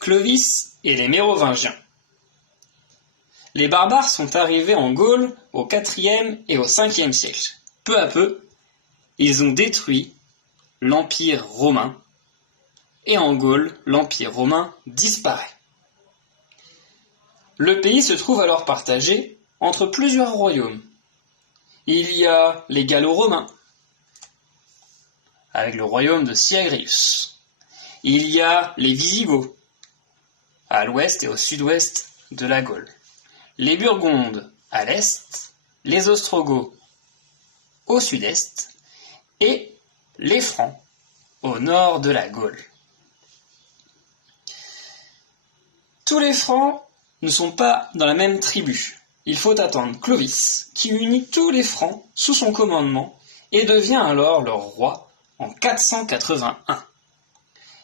Clovis et les Mérovingiens. Les barbares sont arrivés en Gaule au IVe et au Ve siècle. Peu à peu, ils ont détruit l'Empire romain, et en Gaule, l'Empire romain disparaît. Le pays se trouve alors partagé entre plusieurs royaumes. Il y a les Gallo-romains, avec le royaume de Syagrius. Il y a les Visigoths, à l'ouest et au sud-ouest de la Gaule. Les Burgondes à l'est, les Ostrogoths au sud-est et les Francs au nord de la Gaule. Tous les Francs ne sont pas dans la même tribu. Il faut attendre Clovis, qui unit tous les Francs sous son commandement et devient alors leur roi en 481.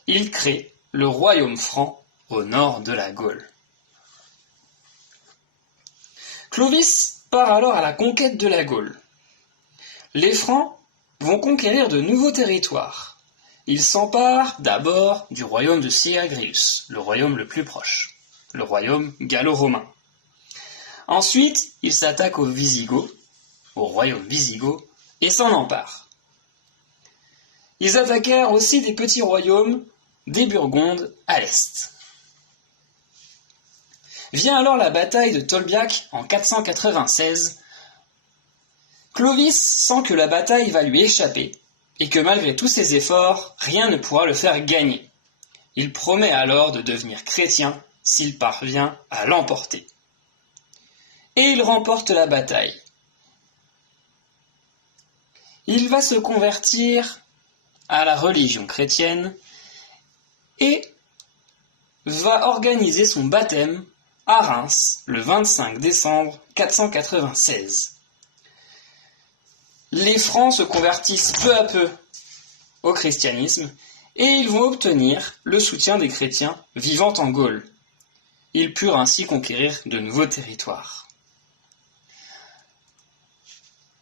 Il crée le royaume franc au nord de la Gaule. Clovis part alors à la conquête de la Gaule. Les Francs vont conquérir de nouveaux territoires. Ils s'emparent d'abord du royaume de Syagrius, le royaume le plus proche, le royaume gallo-romain. Ensuite, ils s'attaquent aux Visigoths, au royaume wisigoth, et s'en emparent. Ils attaquèrent aussi des petits royaumes des Burgondes à l'est. Vient alors la bataille de Tolbiac en 496. Clovis sent que la bataille va lui échapper et que malgré tous ses efforts, rien ne pourra le faire gagner. Il promet alors de devenir chrétien s'il parvient à l'emporter. Et il remporte la bataille. Il va se convertir à la religion chrétienne et va organiser son baptême à Reims le 25 décembre 496. Les Francs se convertissent peu à peu au christianisme et ils vont obtenir le soutien des chrétiens vivant en Gaule. Ils purent ainsi conquérir de nouveaux territoires.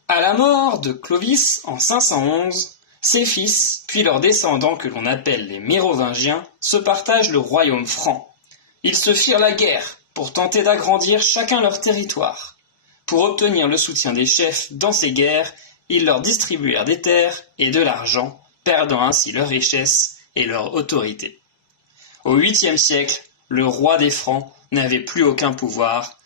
À la mort de Clovis en 511, ses fils, puis leurs descendants que l'on appelle les Mérovingiens, se partagent le royaume franc. Ils se firent la guerre pour tenter d'agrandir chacun leur territoire. Pour obtenir le soutien des chefs dans ces guerres, ils leur distribuèrent des terres et de l'argent, perdant ainsi leur richesse et leur autorité. Au 8e siècle, le roi des Francs n'avait plus aucun pouvoir